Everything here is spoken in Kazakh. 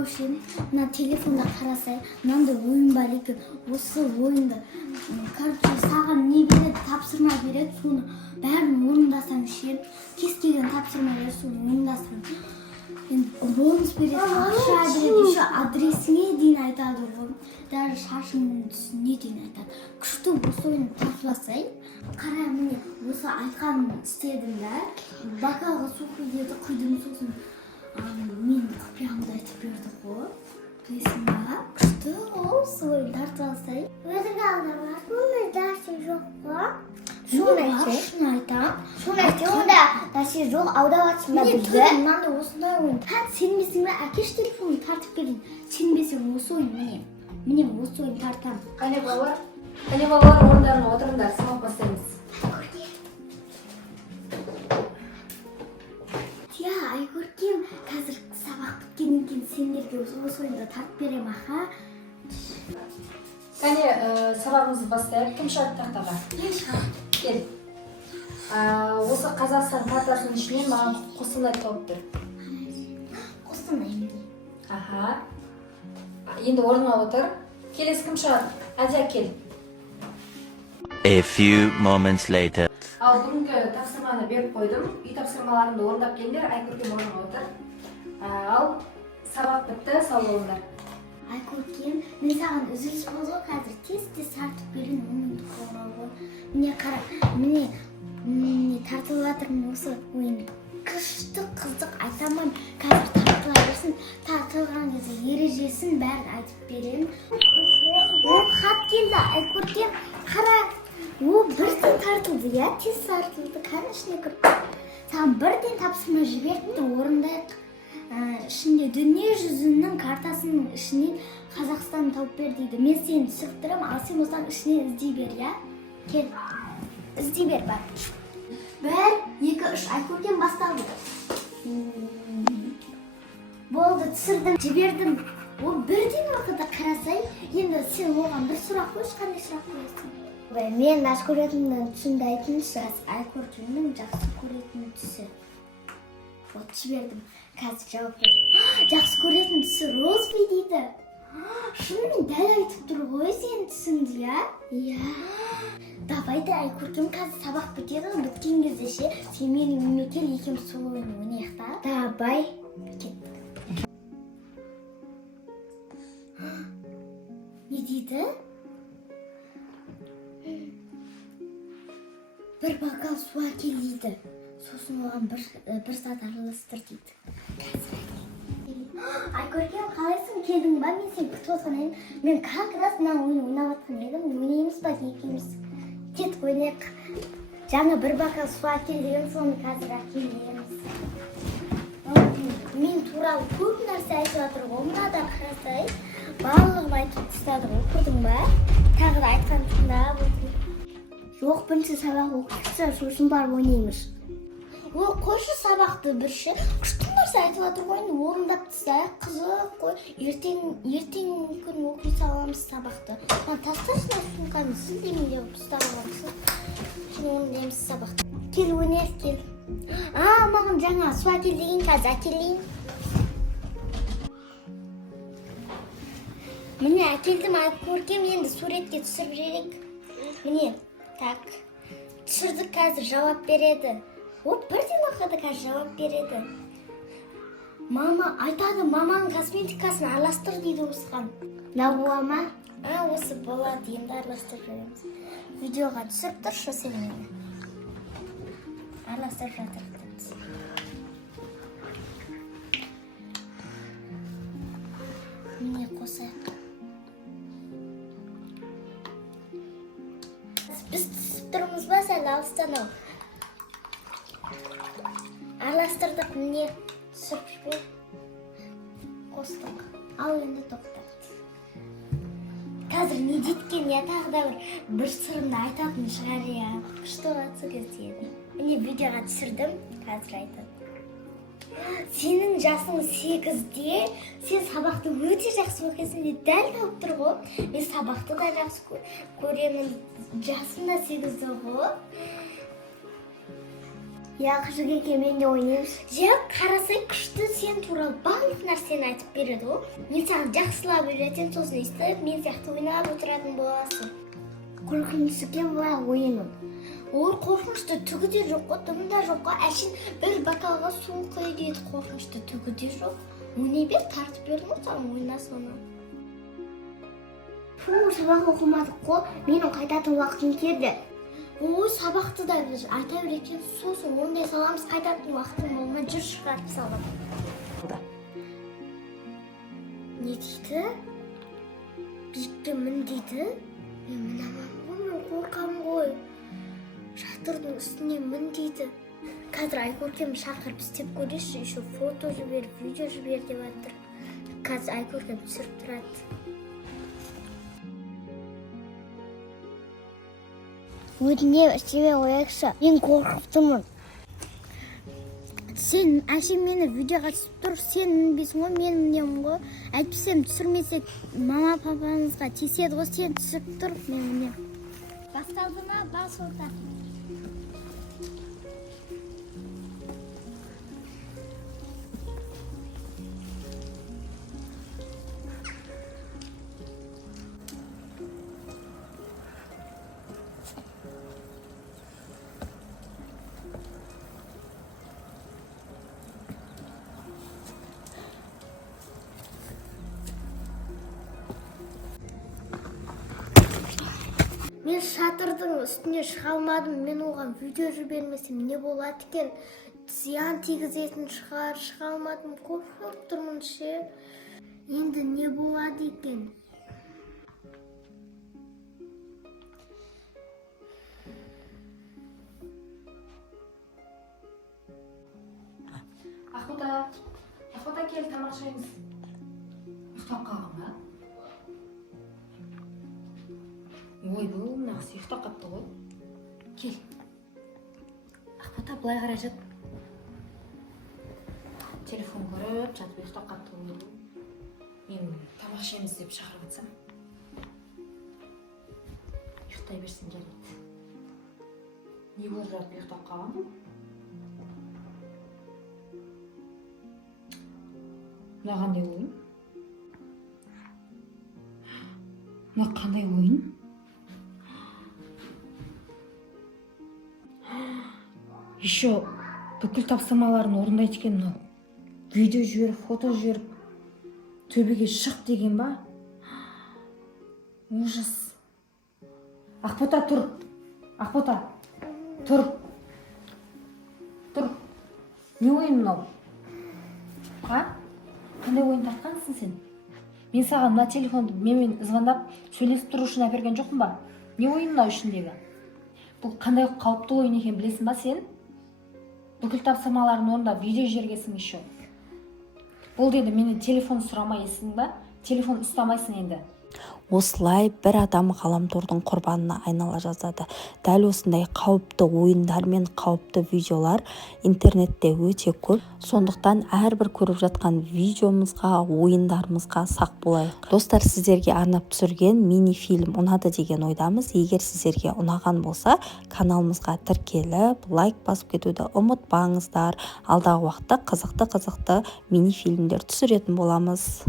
ойнау үшін мына телефонда қарасай, мынандай ойын бар екен. Осы ойынды короче саған не береді, тапсырма береді, соны бәрін орындасаң ше, кез келген тапсырма береді, соны орындасаң бонус береді, ақша береді, еще адресіңе дейін айтады ғой. Даже шашыңның түсіне дейін айтады. Күшті осы ойынды тапсырсай, қара міне осы айтқанын істедім да, бокалға су құйды, құйдым, сосын мен құпиямды айтып берді ғой. Білесің ба? Күшті ғой осы ойын тартып алсай. Өзің алдырмас, мұны дәрсе жоқ қой. Шуны айтам. Шуны айтам, онда дәрсе жоқ, аудап атшым ба бізді? Мынандай осындай ойын. Сенбесің бе, әкеш телефонын тартып берейін. Сенбесең осы ойын міне. Міне осы ойын тартам. Қане балалар, орындарына отырыңдар, сабақ бастаймыз. Айкөркем, қазір сабақ біткеннен кейін сендерге осы ойынды тартып берем, аха. Қане сабағымызды бастайық. Кім шығады тақтаға? Мен шығам. Кел. Осы Қазақстан картасының ішінен маған Қостанай тауып тұр. Қостанай міне. Аха. Енді орныңа отыр. Келесі кім шығады? Азия, кел. A few moments later. Ал бүгінгі тапсырманы беріп қойдым. Үй тапсырмаларымды орындап келдер. Айкөркем орныңа отыр. Ал сабақ бітті, сау болыңдар. Айкөркем, мен саған үзіліс болды ғой, қазір тез тартып берейін, ойынды қоңырау ғой. Міне қара, міне тартылып жатырмын осы ойын. Күшті қызық айтамын, қазір тартыла берсін, тартылған кезде ережесін бәрін айтып беремін. О, хат келді, Айкөркем, қара. О, бірден тартылды, я тез тартылды, қане ішіне кірді. Саған бірден тапсырма жіберіпті, орындайық. Ішінде дүние жүзінің картасының ішінен Қазақстан тауып бер дейді. Мен сені түсіріп тұрам, ал сен осыдан ішінен іздей бер, я? Кел, іздей бер, бар. 1, 2, 3, Айкөркем басталды. Болды, түсірдім, жібердім. О, бірден уақытта қарасай, енді сен оған бір сұрақ қойшы, қандай сұрақ қоясың? Мен жақсы көретіннің түсінді айтыңызшы. Айкөркемнің жақсы көретін түсі. Вот, жібердім. Қазір жауап бер. Жақсы көретін түсі Розби дейді. Шынымен дәл айтып тұр ғой сен түсіңді, я? Иә. Давайте Айкөркем қазір сабақ бітеді, біткен кезде ше, сен менің үйіме кел, екеуміз сол ойынды ойнайық та. Давай. Кеттік. Не дейді? Бір бокал су әкел дейді. Сосын оған бір сат араластыр дейді. Айкөркем, қалайсың, келдің ба? Мен сен күтіп отқан едім. Мен как раз мына ойын ойнап отқан едім. Ойнаймыз ба екеуміз? Кеттік ойнайық. Жаңа бір бокал су әкел деген, соны қазір әкелеміз. Мен туралы көп нәрсе айтып жатыр ғой. Мынада қарасай, барлығын айтып тастады ғой. Көрдің ба? Тағы да айтқан тыңдап отыр. Жоқ, бірінші сабақ оқытса, сосын барып ойнаймыз. Ол қойшы сабақты бірші. Күшті нәрсе айтып жатыр ғой, орындап тастайық, қызық қой. Ертең мүмкін оқи саламыз сабақты. Тастасын сумканы, сіз де менде ұстап аламыз. Şimdi орындаймыз сабақты. Кел, ойнайық, кел. Маған жаңа су әкел деген, қазір әкелейін. Міне әкелдім, Айкөркем, енді суретке түсіріп жіберейік. Міне, так. Түсірдік, қазір жауап береді. Бірден оқыды, қазір жауап береді. Мама айтады, маманың косметикасын араластыр дейді осыған. Мынау бола ма? Осы болады, енді араластырып жүреміз. Видеоға түсіріп тұршы сен мені. Араластырып жатырмыз. Міне қосайық. Біз түсіп тұрмыз ба, сәл алыстан ау? Араластырдық, міне түсіріп жібер. Қостық. Ал енді тоқтат. Қазір не дейткен, я тағы да бір сырымды айтатын шығар, я. Күшті қатсы кездеді. Міне видеоға түсірдім, қазір айтады. Сенің жасың 8-де, сен сабақты өте жақсы оқисың деп дәл тауып тұр ғой. Мен сабақты да жақсы көремін, жасым да 8-де ғой. Жігеке мен де ойнаймыз. Қарасай күшті сен туралы барлық нәрсені айтып береді ғой. Мен саған жақсылап үйретемін, сосын естіп, мен сияқты ойнап отыратын боласың. Қорқынышты екен бірақ ойыным. Ой, қорқынышты түгі де жоқ қой, түгі де жоқ қой. Әшін бір бокалға су құй дейді, қорқынышты түгі де жоқ. Ойнай бер, тартып бердім ғой саған, ойна соны. Сабақ оқымадық қой, менің қайтатын уақытым келді. Ой, сабақты да айта бер екен, сосын ондай саламыз, қайтатын уақытым болмай жүр шығарып салам. Не дейді? Биікке мін дейді? Мен мінамын ғой, мен қорқамын ғой. Шатырдың үстіне мін дейді. Қазір Айкөркем шақырып істеп көрейші, еще фото жібер, видео жібер деп жатыр. Қазір Айкөркем түсіріп тұрады. Өзіне істеме қояйықшы, мен қорқыптымын. Сен әшейін мені видеоға түсіп тұр, сен мінбейсің ғой, мен мінемін ғой. Әйтпесем түсірмесек мама папаңызға тиіседі ғой, сен түсіп тұр, мен мінемін. Басталды ма? Бас орта. Мен шатырдың үстіне шыға алмадым, мен оған видео жібермесем не болады екен? Зиян тигізетін шығар, шыға алмадым, қорқып тұрмын ше. Енді не болады екен? Ақбота кел, тамақ ішеміз. Ұйықтап қалған ба? Ой, бұл нағыз ұйықтап қапты ғой. Кел. Ақбота былай қарай жат. Телефон көріп, жатып ұйықтап қапты ғой. Мен тамақ ішеміз деп шақырып жатсам. Ұйықтай берсін жарайды. Не болып жатып ұйықтап қалған бұл? Мына қандай ойын? Мына қандай ойын? Еще бүкіл тапсырмаларын орындайды екен мынау. Видео жіберіп, фото жіберіп, төбеге шық деген ба? Ужас. Ақбота, тұр. Ақбота, тұр. Тұр. Не ойын мынау? Қандай ойын тартқансың сен? Мен саған мына телефонды менімен звондап сөйлесіп тұру үшін әперген жоқпын ба? Не ойын мынау ішіндегі? Бұл қандай қауіпті ойын екен білесің ба сен? Бүкіл тапсырмаларын орындап видео жібергенсің еще. Бұл деді, менен телефон сұрамайсың ба? Телефон ұстамайсың енді. Осылай бір адам ғаламтордың құрбанына айнала жаздады. Дәл осындай қауіпті ойындар мен қауіпті видеолар интернетте өте көп. Сондықтан әрбір көріп жатқан видеомызға, ойындарымызға сақ болайық. Достар, сіздерге арнап түсірген мини-фильм ұнады деген ойдамыз. Егер сіздерге ұнаған болса, каналымызға тіркеліп, лайк басып кетуді ұмытпаңыздар. Алдағы уақытта қызықты мини-фильмдер түсіретін боламыз.